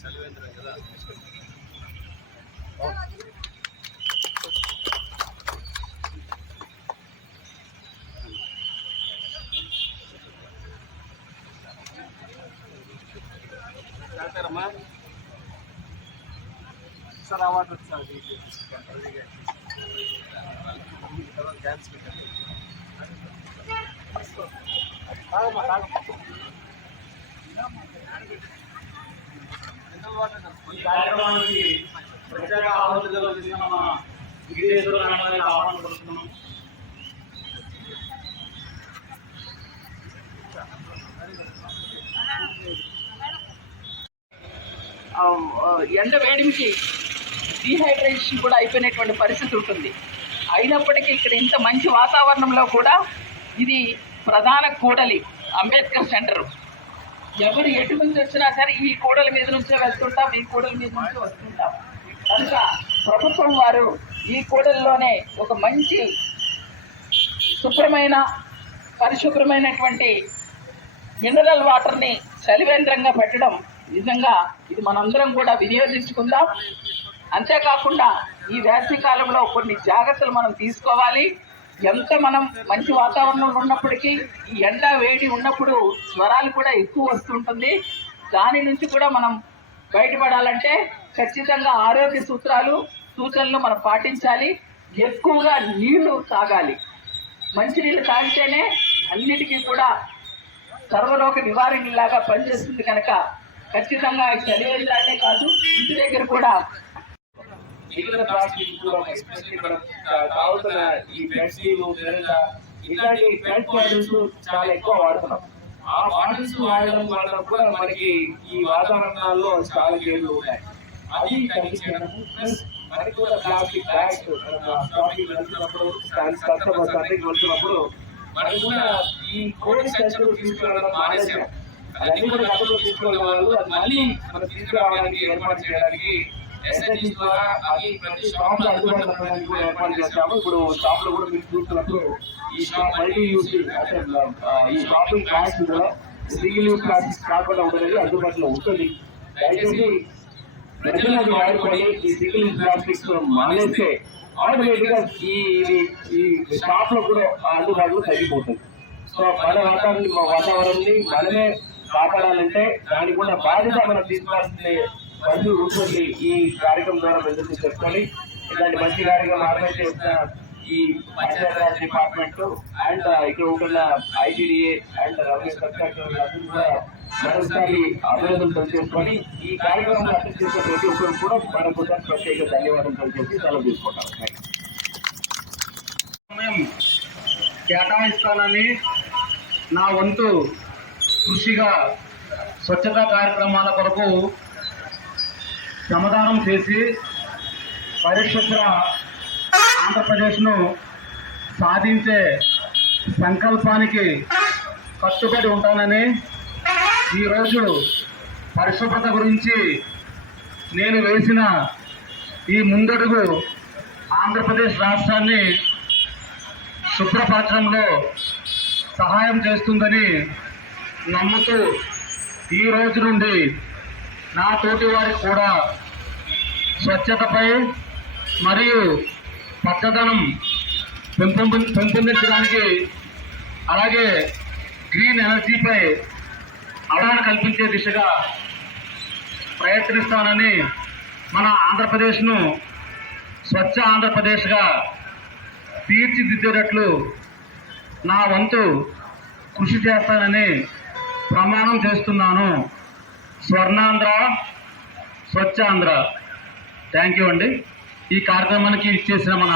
చలివేంద్రం కదా. Sir award sir dance ఈ కార్యక్రమానికి ప్రత్యేక ఆహ్వానితులుగా వచ్చిన మన విఘ్నేశ్వర నారాయణ ఆహ్వానిస్తున్నాం. ఎండ వేడికి డీహైడ్రేషన్ కూడా అయిపోయినటువంటి పరిస్థితి ఉంటుంది. అయినప్పటికీ ఇక్కడ ఇంత మంచి వాతావరణంలో కూడా ఇది ప్రధాన కూడలి అంబేద్కర్ సెంటర్. ఎవరు ఎటు నుంచి వచ్చినా సరే ఈ కూడలి మీద నుంచే వెళ్తుంటాం, ఈ కూడలి మీద నుంచే వస్తుంటాం. కనుక ప్రభుత్వం వారు ఈ కూడలిలోనే ఒక మంచి శుభ్రమైన పరిశుభ్రమైనటువంటి మినరల్ వాటర్ని చలివేంద్రంగా పెట్టడం నిజంగా ఇది మనందరం కూడా వినియోగించుకుందాం. అంతేకాకుండా ఈ వేసవి కాలంలో కొన్ని జాగ్రత్తలు మనం తీసుకోవాలి. ఎంత మనం మంచి వాతావరణంలో ఉన్నప్పటికీ ఈ ఎండ వేడి ఉన్నప్పుడు జ్వరాలు కూడా ఎక్కువ వస్తుంటుంది. దాని నుంచి కూడా మనం బయటపడాలంటే ఖచ్చితంగా ఆరోగ్య సూచనలు మనం పాటించాలి. ఎక్కువగా నీళ్లు తాగాలి. మంచినీళ్ళు తాగితేనే అన్నిటికీ కూడా సర్వరోగ నివారణలాగా పనిచేస్తుంది. కనుక ఖచ్చితంగా చలివేంద్రాలే కాదు, ఇంటి దగ్గర కూడా మిగిలిన ప్లాస్టిక్ కూడా ఎస్పెషల్లీ మనం తాగుతున్న ఈ పెప్సీలు, మిరిండా ఇలాంటి పెట్ బాటిల్స్ చాలా ఎక్కువ వాడుతున్నాం. ఆ బాటిల్స్ వాడడం వల్ల కూడా మనకి ఈ వాతావరణాల్లో చాలా కేర్లు ఉన్నాయి. అది తగ్గించడం ప్లస్ మనకి కూడా ప్లాస్టిక్ బ్యాగ్స్ షాపింగ్ వెళ్తున్నప్పుడు సంతకి వెళ్తున్నప్పుడు మనకి కూడా ఈ కోడి సంచులు తీసుకురావడం మానేసాం. అన్ని కూడా గతంలో తీసుకునే వాళ్ళు అది మళ్ళీ మనం తీసుకురావడానికి ఏర్పాటు చేయడానికి ఎస్ఎన్జి ద్వారా అది ప్రతి షాప్ లో అందుబాటులో కూడా ఏర్పాటు చేస్తాము. ఇప్పుడు షాప్ లో కూడా మీరు చూస్తున్నప్పుడు ఈ షాప్ మల్టీ యూజ్ అంటే ఈ షాపింగ్ బ్యాగ్స్ కూడా సింగిల్ యూజ్ ప్లాస్టిక్ కాకుండా ఉండేది అందుబాటులో ఉంటుంది. దయచేసి ప్రజలు అది వాడుకొని ఈ సింగిల్ యూజ్ ప్లాస్టిక్స్ మానేస్తే ఆటోమేటిక్ గా ఈ షాప్ లో కూడా అందుబాటులో తగ్గిపోతుంది. సో మన వాతావరణాన్ని మనమే కాపాడాలంటే దానికి కూడా బాధ్యత మనం తీసుకోవాల్సింది మంచి ఉంటుంది. ఈ కార్యక్రమం ద్వారా ప్రజలకు చెప్పుకొని ఇలాంటి మంచి కార్యక్రమం ఆర్గనైజ్ చేసిన ఈ పంచాయతీరాజ్ డిపార్ట్మెంట్ అండ్ ఇక్కడ ఉంటున్న ఐటీడీఏ అండ్ రెవెన్యూ సబ్సెక్టర్ కూడా మరోసారి అభినందనలు తెలియజేసుకొని ఈ కార్యక్రమం అటెండ్ చేసిన ప్రతి ఒక్కరు కూడా మనకు ప్రత్యేక ధన్యవాదాలు తెలియజేసి సెలవు తీసుకుంటాం. సమయం కేటాయిస్తానని నా వంతు కృషిగా స్వచ్ఛతా కార్యక్రమాల కొరకు శ్రమదానం చేసి పరిశుభ్ర ఆంధ్రప్రదేశ్ను సాధించే సంకల్పానికి కట్టుబడి ఉంటానని ఈరోజు పరిశుభ్రత గురించి నేను వేసిన ఈ ముందడుగు ఆంధ్రప్రదేశ్ రాష్ట్రాన్ని శుభ్రపరచడంలో సహాయం చేస్తుందని నమ్ముతూ ఈ రోజు నుండి నా తోటి వారికి కూడా స్వచ్ఛతపై మరియు పచ్చదనం పెంపొందించడానికి అలాగే గ్రీన్ ఎనర్జీపై అవగాహన కల్పించే దిశగా ప్రయత్నిస్తానని మన ఆంధ్రప్రదేశ్ను స్వచ్ఛ ఆంధ్రప్రదేశ్గా తీర్చిదిద్దేటట్లు నా వంతు కృషి చేస్తానని ప్రమాణం చేస్తున్నాను. స్వర్ణాంధ్ర స్వచ్ఛాంధ్ర. థ్యాంక్ యూ అండి. ఈ కార్యక్రమానికి ఇచ్చేసిన మన